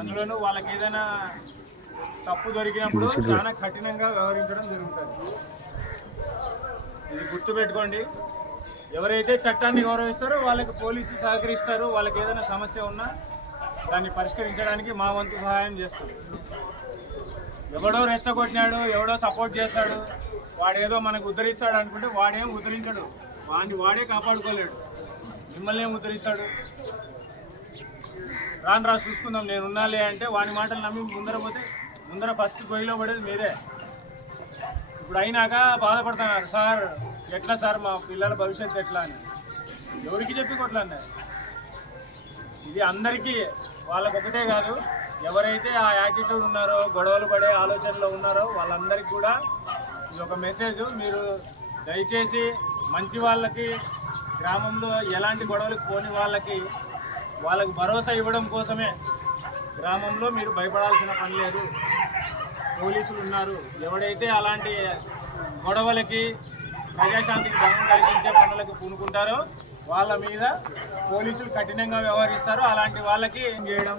అందులోనూ వాళ్ళకి ఏదైనా తప్పు దొరికినప్పుడు చాలా కఠినంగా వ్యవహరించడం జరుగుతుంది. ఇది గుర్తుపెట్టుకోండి. ఎవరైతే చట్టాన్ని గౌరవిస్తారో వాళ్ళకి పోలీసులు సహకరిస్తారు. వాళ్ళకి ఏదైనా సమస్య ఉన్నా దాన్ని పరిష్కరించడానికి మా వంతు సహాయం చేస్తారు. ఎవడో రెచ్చగొట్టినాడు, ఎవడో సపోర్ట్ చేస్తాడు, వాడేదో మనకు ఉద్ధరిస్తాడు అనుకుంటే వాడేం ఉద్ధరించాడు, వాడే కాపాడుకోలేడు. మిమ్మల్ని ఏం ఉద్ధరిస్తాడు? రాను చూసుకుందాం నేను ఉన్నాలే అంటే వాడి మాటలు నమ్మి ముందర ఫస్ట్ గొయ్యిలో పడేది మీరే. ఇప్పుడు అయినాక బాధపడుతున్నారు, సార్ ఎట్లా సార్ మా పిల్లల భవిష్యత్తు ఎట్లా అని. ఎవరికి చెప్పి కొట్లన్నారు? ఇది అందరికీ, వాళ్ళకొకటే కాదు, ఎవరైతే ఆ యాటిట్యూడ్ ఉన్నారో, గొడవలు పడే ఆలోచనలో ఉన్నారో వాళ్ళందరికీ కూడా ఇది ఒక మెసేజ్. మీరు దయచేసి మంచి వాళ్ళకి, గ్రామంలో ఎలాంటి గొడవలకు పోని వాళ్ళకి భరోసా ఇవ్వడం కోసమే గ్రామంలో మీరు భయపడాల్సిన పని లేదు. పోలీసులు ఉన్నారు. ఎవడైతే అలాంటి గొడవలకి, ప్రజాశాంతికి భంగం కలిగించే పనులకు పూనుకుంటారో వాళ్ళ మీద పోలీసులు కఠినంగా వ్యవహరిస్తారు. అలాంటి వాళ్ళకి ఏం చేయడం,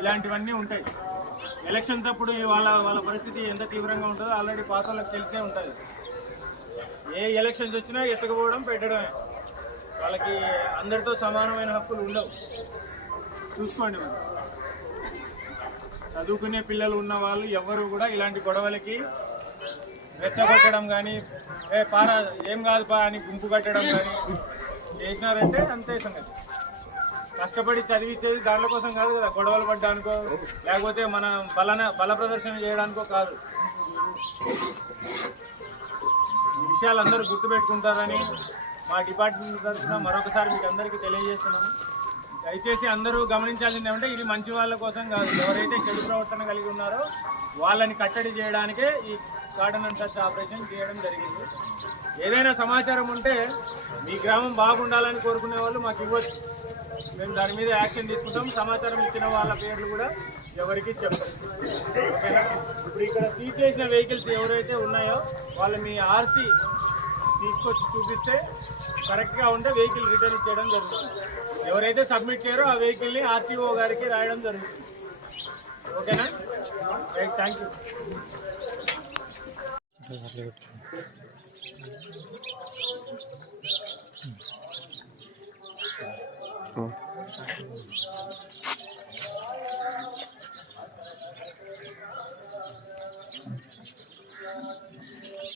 ఇలాంటివన్నీ ఉంటాయి. ఎలక్షన్స్ అప్పుడు వాళ్ళ పరిస్థితి ఎంత తీవ్రంగా ఉంటుందో ఆల్రెడీ పాత వాళ్ళకి తెలిసే ఉంటుంది. ఏ ఎలక్షన్స్ వచ్చినా ఎత్తుకుపోవడం, పెట్టడమే. వాళ్ళకి అందరితో సమానమైన హక్కులు ఉండవు. చూసుకోండి, మరి చదువుకునే పిల్లలు ఉన్న వాళ్ళు ఎవరు కూడా ఇలాంటి గొడవలకి రెచ్చగొట్టడం కానీ, పారా ఏం కాదు పా అని గుంపు కట్టడం కానీ చేసినారంటే అంతే సంగతి. కష్టపడి చదివించేది దాంట్లో కోసం కాదు కదా, గొడవలు పడ్డానికో లేకపోతే మన బల ప్రదర్శన చేయడానికో కాదు. ఈ విషయాలు అందరూ గుర్తుపెట్టుకుంటారని మా డిపార్ట్మెంట్ తరఫున మరొకసారి మీకు అందరికీ తెలియజేస్తున్నాము. దయచేసి అందరూ గమనించాల్సింది ఏమంటే ఇది మంచి వాళ్ళ కోసం కాదు. ఎవరైతే చెడు ప్రవర్తన కలిగి ఉన్నారో వాళ్ళని కట్టడి చేయడానికే ఈ కార్డన్ అండ్ సర్చ్ ఆపరేషన్ చేయడం జరిగింది. ఏదైనా సమాచారం ఉంటే మీ గ్రామం బాగుండాలని కోరుకునే వాళ్ళు మాకు ఇవ్వచ్చు, మేము దాని మీద యాక్షన్ తీసుకుంటాం. సమాచారం ఇచ్చిన వాళ్ళ పేర్లు కూడా ఎవరికి చెప్పారు, ఓకేనా? ఇప్పుడు ఇక్కడ సీజ్ చేసిన వెహికల్స్ ఎవరైతే ఉన్నాయో వాళ్ళు మీ ఆర్సీ తీసుకొచ్చి చూపిస్తే కరెక్ట్గా ఉంటే వెహికల్ రిటర్న్ ఇచ్చేయడం జరుగుతుంది. ఎవరైతే సబ్మిట్ చేయరో ఆ వెహికల్ని ఆర్టీఓ గారికి రాయడం జరుగుతుంది, ఓకేనా? Right, thank you.